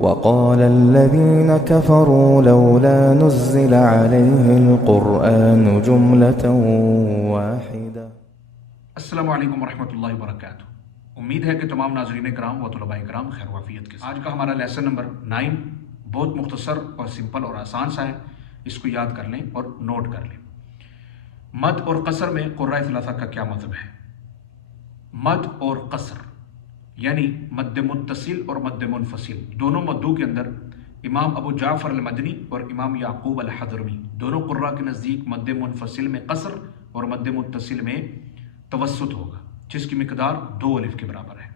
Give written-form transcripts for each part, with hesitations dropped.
وقال الذين كفروا لولا نزل عليه القرآن جملة واحدة. السلام علیکم ورحمۃ اللہ وبرکاتہ۔ امید ہے کہ تمام ناظرین کرام و طلباء کرام خیر وعافیت کے ساتھ۔ آج کا ہمارا لیسن نمبر 9 بہت مختصر اور سمپل اور آسان سا ہے، اس کو یاد کر لیں اور نوٹ کر لیں۔ مد اور قصر میں قرۂ ثلاثہ کا کیا مطلب ہے؟ مد اور قصر یعنی مد متصل اور مد منفصل، دونوں مدوں کے اندر امام ابو جعفر المدنی اور امام یعقوب الحضرمی دونوں قراء کے نزدیک مد منفصل میں قصر اور مد متصل میں توسط ہوگا، جس کی مقدار 2 الف کے برابر ہے،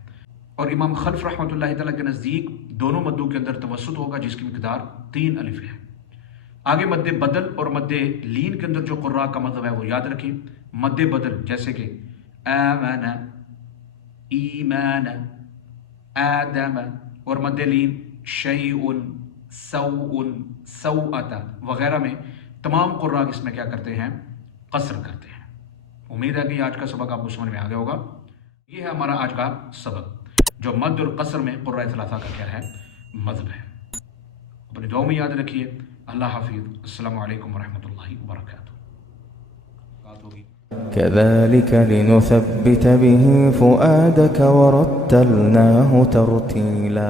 اور امام خلف رحمۃ اللہ تعالیٰ کے نزدیک دونوں مدوں کے اندر توسط ہوگا، جس کی مقدار 3 الف ہے۔ آگے مد بدل اور مد لین کے اندر جو قراء کا مطلب ہے وہ یاد رکھیں۔ مد بدل جیسے کہ آمن، ایمان، آدم، اور مد لین شیء، سوء، سوءۃ وغیرہ میں تمام قراء اس میں کیا کرتے ہیں؟ قصر کرتے ہیں۔ امید ہے کہ آج کا سبق آپ کو سمجھ میں آ گیا ہوگا۔ یہ ہے ہمارا آج کا سبق، جو مد اور قصر میں قرۂ ثلاثہ کا کیا ہے؟ مطلب ہے۔ اپنی دعاؤں میں یاد رکھیے۔ اللہ حافظ۔ السلام علیکم ورحمۃ اللہ وبرکاتہ۔ بات ہوگی كذلك لنثبت به فؤادك ورتلناه ترتيلا